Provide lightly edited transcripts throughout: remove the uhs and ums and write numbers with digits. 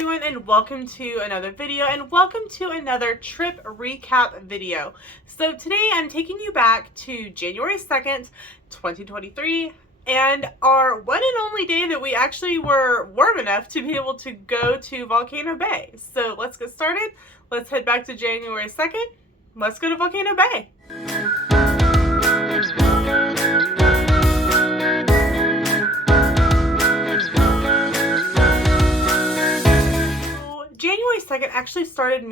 everyone, and welcome to another video, and welcome to another trip recap video. So today I'm taking you back to January 2nd, 2023, and our one and only day that we actually were warm enough to be able to go to Volcano Bay. So let's get started. Let's head back to January 2nd. Let's go to Volcano Bay. January 2nd actually started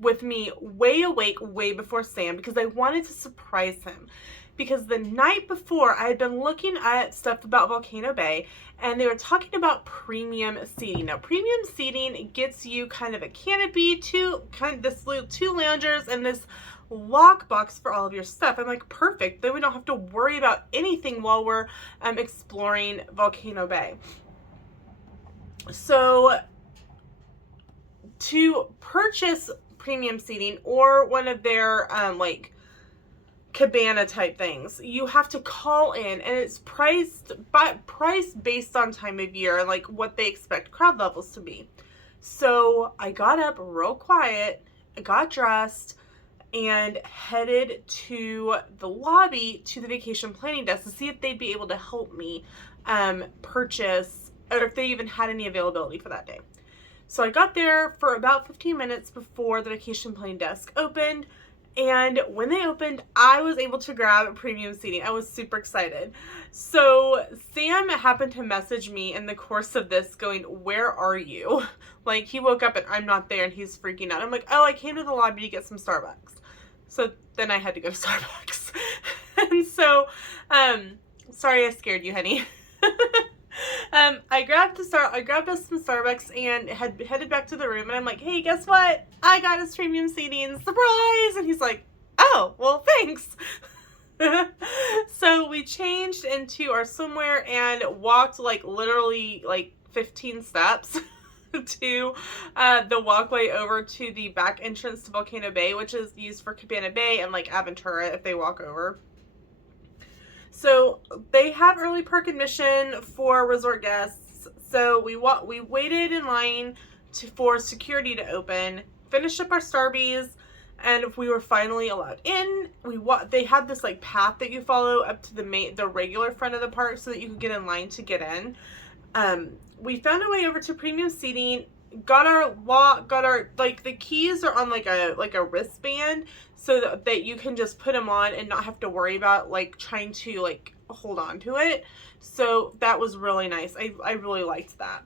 with me way awake way before Sam because I wanted to surprise him. Because the night before I had been looking at stuff about Volcano Bay and they were talking about premium seating. Now premium seating gets you kind of a canopy, two loungers, and this lockbox for all of your stuff. I'm like, perfect, then we don't have to worry about anything while we're exploring Volcano Bay. So to purchase premium seating or one of their like cabana type things, you have to call in, and it's priced based on time of year and like what they expect crowd levels to be. So I got up real quiet, got dressed, and headed to the lobby to the vacation planning desk to see if they'd be able to help me purchase, or if they even had any availability for that day. So I got there for about 15 minutes before the vacation planning desk opened, and when they opened, I was able to grab premium seating. I was super excited. So Sam happened to message me in the course of this going, "Where are you?" Like, he woke up and I'm not there and he's freaking out. I'm like, "Oh, I came to the lobby to get some Starbucks." So then I had to go to Starbucks. And so, sorry I scared you, honey. I grabbed us some Starbucks and headed back to the room, and I'm like, "Hey, guess what? I got us premium seating, surprise!" And he's like, "Oh, well, thanks." So we changed into our swimwear and walked like literally like 15 steps to the walkway over to the back entrance to Volcano Bay, which is used for Cabana Bay and like Aventura if they walk over. So they have early park admission for resort guests. So we waited in line for security to open, finished up our Starbies, and we were finally allowed in. They had this like path that you follow up to the regular front of the park so that you could get in line to get in. We found our way over to premium seating. Got our like the keys are on like a wristband so that you can just put them on and not have to worry about like trying to like hold on to it. So that was really nice. I really liked that.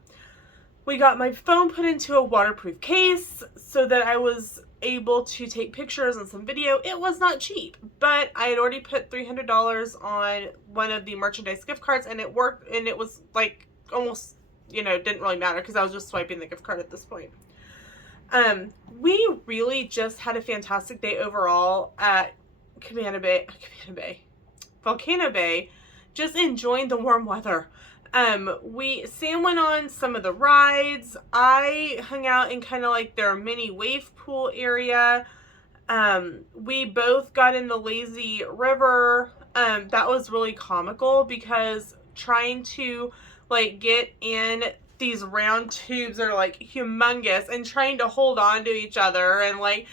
We got my phone put into a waterproof case so that I was able to take pictures and some video. It was not cheap, but I had already put $300 on one of the merchandise gift cards, and it worked, and it was like almost, you know, didn't really matter because I was just swiping the gift card at this point. We really just had a fantastic day overall at Volcano Bay, just enjoying the warm weather. Sam went on some of the rides. I hung out in kind of like their mini wave pool area. We both got in the lazy river. That was really comical because trying to like get in these round tubes that are like humongous and trying to hold on to each other, and like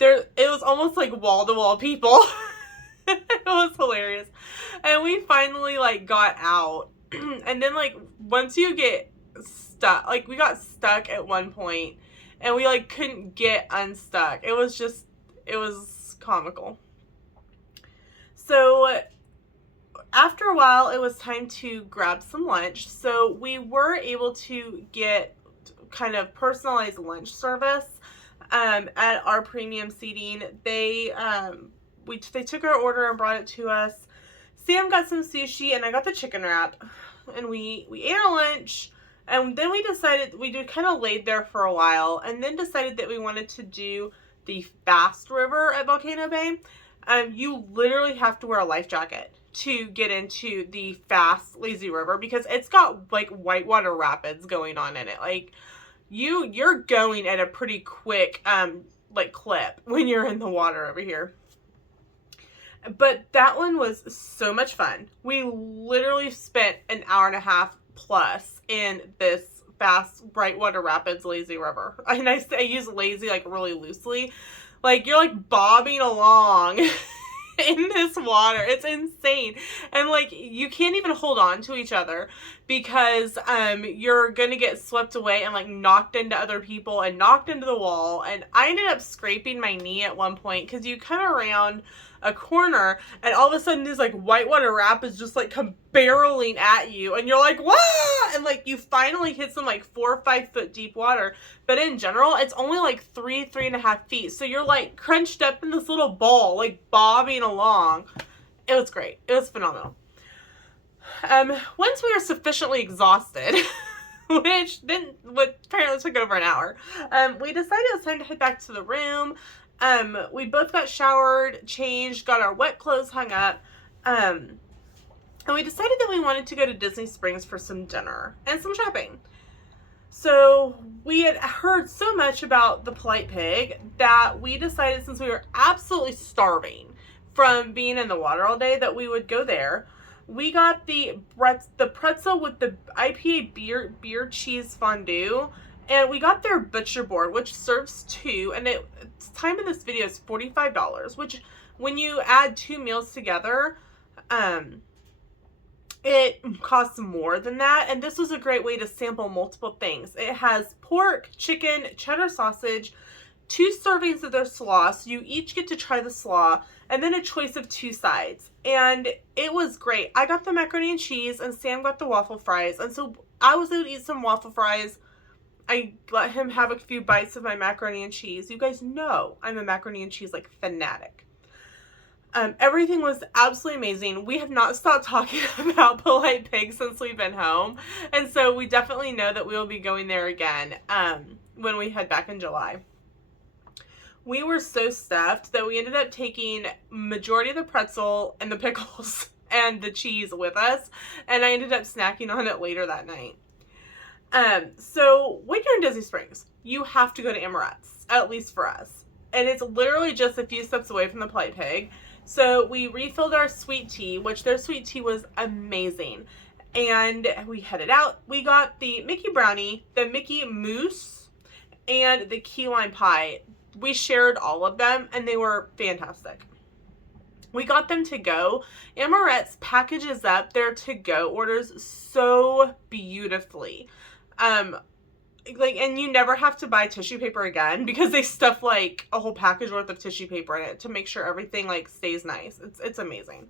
it was almost like wall-to-wall people. It was hilarious. And we finally like got out, and then like once you get stuck, like we got stuck at one point and we like couldn't get unstuck. It was comical. So after a while, it was time to grab some lunch. So we were able to get kind of personalized lunch service at our premium seating. They took our order and brought it to us. Sam got some sushi and I got the chicken wrap, and we ate our lunch, and then we kind of laid there for a while, and then decided that we wanted to do the fast river at Volcano Bay. You literally have to wear a life jacket to get into the fast lazy river because it's got like whitewater rapids going on in it. Like you're going at a pretty quick like clip when you're in the water over here. But that one was so much fun. We literally spent an hour and a half plus in this fast, Brightwater Rapids, lazy river. And I use lazy like really loosely. Like, you're like bobbing along in this water. It's insane. And like, you can't even hold on to each other because you're gonna get swept away and like knocked into other people and knocked into the wall. And I ended up scraping my knee at one point because you come around a corner and all of a sudden this like whitewater rapids just like come barreling at you and you're like, what? And like, you finally hit some like 4 or 5 foot deep water, but in general it's only like 3.5 feet, so you're like crunched up in this little ball like bobbing along. It was great. It was phenomenal. Once we were sufficiently exhausted which apparently took over an hour, we decided it was time to head back to the room. We both got showered, changed, got our wet clothes hung up, and we decided that we wanted to go to Disney Springs for some dinner and some shopping. So we had heard so much about the Polite Pig that we decided, since we were absolutely starving from being in the water all day, that we would go there. We got the pretzel with the IPA beer cheese fondue. And we got their butcher board, which serves 2, and its time in this video is $45, which when you add 2 meals together, it costs more than that. And this was a great way to sample multiple things. It has pork, chicken, cheddar sausage, 2 servings of their slaw, so you each get to try the slaw, and then a choice of 2 sides. And it was great. I got the macaroni and cheese, and Sam got the waffle fries, and so I was able to eat some waffle fries. I let him have a few bites of my macaroni and cheese. You guys know I'm a macaroni and cheese like fanatic. Everything was absolutely amazing. We have not stopped talking about Polite Pig since we've been home. And so we definitely know that we will be going there again when we head back in July. We were so stuffed that we ended up taking majority of the pretzel and the pickles and the cheese with us. And I ended up snacking on it later that night. So when you're in Disney Springs, you have to go to Amorette's, at least for us. And it's literally just a few steps away from the Polite Pig. So we refilled our sweet tea, which their sweet tea was amazing. And we headed out. We got the Mickey Brownie, the Mickey Mousse, and the key lime pie. We shared all of them and they were fantastic. We got them to go. Amorette's packages up their to-go orders so beautifully. And you never have to buy tissue paper again because they stuff like a whole package worth of tissue paper in it to make sure everything like stays nice. It's amazing.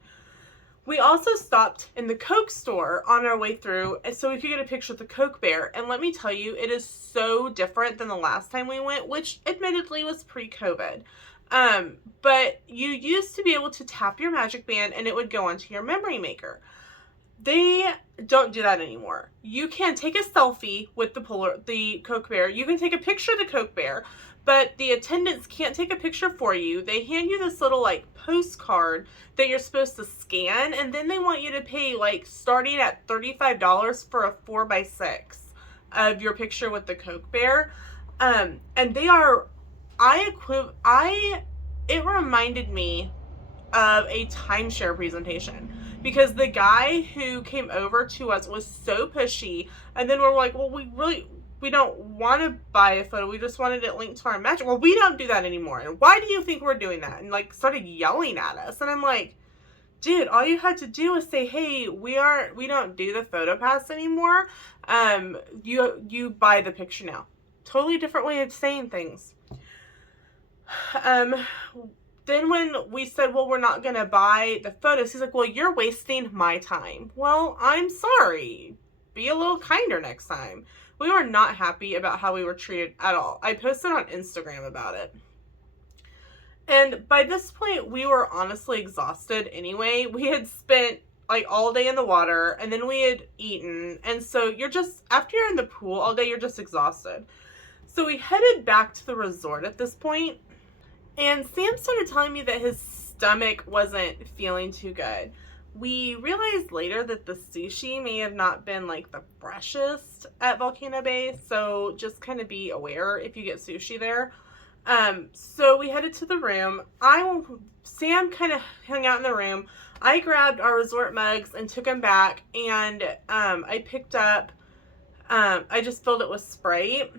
We also stopped in the Coke store on our way through so we could get a picture of the Coke Bear. And let me tell you, it is so different than the last time we went, which admittedly was pre-COVID. But you used to be able to tap your Magic Band and it would go onto your memory maker. They don't do that anymore. You can take a selfie with the Coke Bear. You can take a picture of the Coke Bear, but the attendants can't take a picture for you. They hand you this little like postcard that you're supposed to scan, and then they want you to pay like starting at $35 for a 4x6 of your picture with the Coke Bear. And they are, it reminded me of a timeshare presentation. Because the guy who came over to us was so pushy, and then we're like, well, we don't want to buy a photo, we just wanted it linked to our Magic. Well, we don't do that anymore, and why do you think we're doing that? And like started yelling at us, and I'm like, dude, all you had to do was say, hey, we don't do the photo pass anymore. You buy the picture now. Totally different way of saying things. Then when we said, well, we're not going to buy the photos, he's like, well, you're wasting my time. Well, I'm sorry. Be a little kinder next time. We were not happy about how we were treated at all. I posted on Instagram about it. And by this point, we were honestly exhausted anyway. We had spent like all day in the water and then we had eaten. And so after you're in the pool all day, you're just exhausted. So we headed back to the resort at this point. And Sam started telling me that his stomach wasn't feeling too good. We realized later that the sushi may have not been like the freshest at Volcano Bay, so just kind of be aware if you get sushi there. So we headed to the room. Sam kind of hung out in the room. I grabbed our resort mugs and took them back, and I picked up I just filled it with Sprite.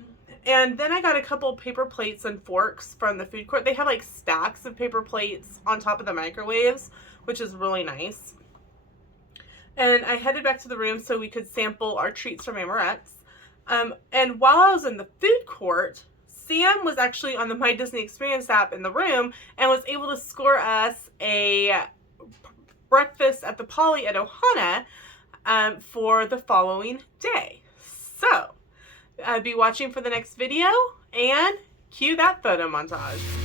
And then I got a couple paper plates and forks from the food court. They have like stacks of paper plates on top of the microwaves, which is really nice. And I headed back to the room so we could sample our treats from Amorettes. And while I was in the food court, Sam was actually on the My Disney Experience app in the room and was able to score us a breakfast at the Poly at Ohana for the following day. So, be watching for the next video and cue that photo montage.